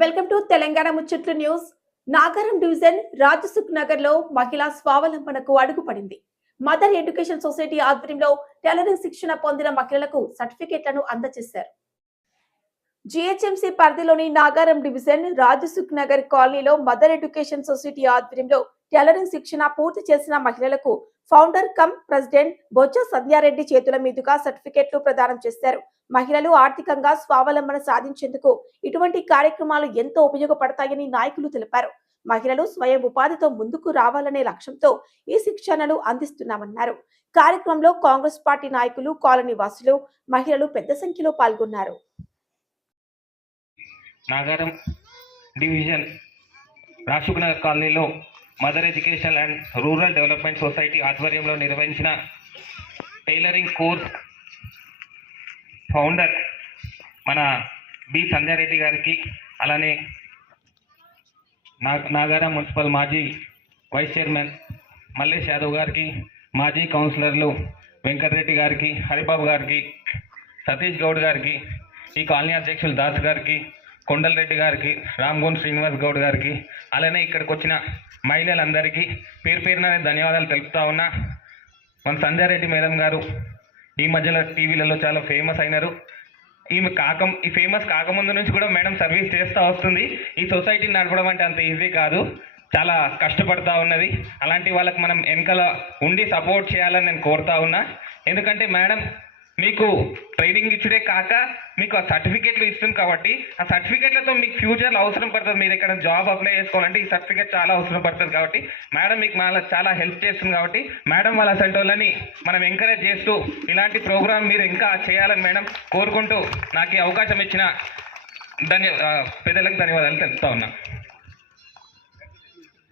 Welcome to Telangana ముచ్చట్లు news. Nagaram division రాజసుఖ్ Nagar లో మహిళా స్వావలంబనకు అడుగుపడింది. మదర్ ఎడ్యుకేషన్ సొసైటీ ఆధ్వర్యంలో టైలరింగ్ శిక్షణ పొందిన మహిళలకు సర్టిఫికెట్లను అందజేశారు. జిహెచ్ఎంసీ పరిధిలోని నాగారం డివిజన్ రాజసుఖ్ నగర్ కాలనీలో మదర్ ఎడ్యుకేషన్ సొసైటీ ఆధ్వర్యంలో టైలరింగ్ శిక్షణ పూర్తి చేసిన మహిళలకు ఫౌండర్ కమ్ ప్రెసిడెంట్ బొజ్జ సంధ్యారెడ్డి చేతుల మీదుగా సర్టిఫికెట్లు ప్రదానం చేశారు. మహిళలు ఆర్థికంగా స్వావలంబన సాధించేందుకు ఇటువంటి కార్యక్రమాలు ఎంతో ఉపయోగపడతాయని నాయకులు తెలిపారు. మహిళలు స్వయం ఉపాధితో ముందుకు రావాలనే లక్ష్యంతో ఈ శిక్షణలు అందిస్తున్నామన్నారు. కార్యక్రమంలో కాంగ్రెస్ పార్టీ నాయకులు, కాలనీ వాసులు, మహిళలు పెద్ద సంఖ్యలో పాల్గొన్నారు. నాగారం డివిజన్ రాజసుఖ్ నగర్ కాలనీలో mother education and rural development society ఆధ్వర్యంలో నిర్వహించిన టైలరింగ్ కోర్స్ ఫౌండర్ మన బి సంధ్యారెడ్డి గారికి, అలానే నాగారం మున్సిపల్ మాజీ వైస్ చైర్మన్ మల్లేష్ యాదవ్ గారికి, మాజీ కౌన్సిలర్లు వెంకటరెడ్డి గారికి, హరిబాబు గారికి, సతీష్ గౌడ్ గారికి, ఈ కాలనీ అధ్యక్షులు దాస్ గారికి, కొండల్ రెడ్డి గారికి, రామ్గోన్ శ్రీనివాస్ గౌడ్ గారికి, అలానే ఇక్కడికి వచ్చిన మహిళలందరికీ పేరు పేరున ధన్యవాదాలు తెలుపుతా ఉన్నా. మన సంధ్యారెడ్డి మేడం గారు ఈ మధ్యలో టీవీలలో చాలా ఫేమస్ అయినారు. ఈ ఫేమస్ కాకముందు నుంచి కూడా మేడం సర్వీస్ చేస్తూ వస్తుంది. ఈ సొసైటీని నడపడం అంటే అంత ఈజీ కాదు, చాలా కష్టపడతా ఉన్నది. అలాంటి వాళ్ళకి మనం వెనకాల ఉండి సపోర్ట్ చేయాలని నేను కోరుతా ఉన్నా. ఎందుకంటే మేడం మీకు ట్రైనింగ్ ఇచ్చుడే కాక మీకు ఆ సర్టిఫికేట్లు ఇస్తుంది కాబట్టి ఆ సర్టిఫికేట్లతో మీకు ఫ్యూచర్లో అవసరం పడుతుంది. మీరు ఇక్కడ జాబ్ అప్లై చేసుకోవాలంటే ఈ సర్టిఫికేట్ చాలా అవసరం పడుతుంది. కాబట్టి మేడం మీకు చాలా హెల్ప్ చేస్తుంది. కాబట్టి మేడం వాళ్ళ సెంటర్లని మనం ఎంకరేజ్ చేస్తూ ఇలాంటి ప్రోగ్రామ్ మీరు ఇంకా చేయాలని మేడం కోరుకుంటూ నాకు ఈ అవకాశం ఇచ్చిన పెద్దలకు ధన్యవాదాలు తెలుపుతా ఉన్నా.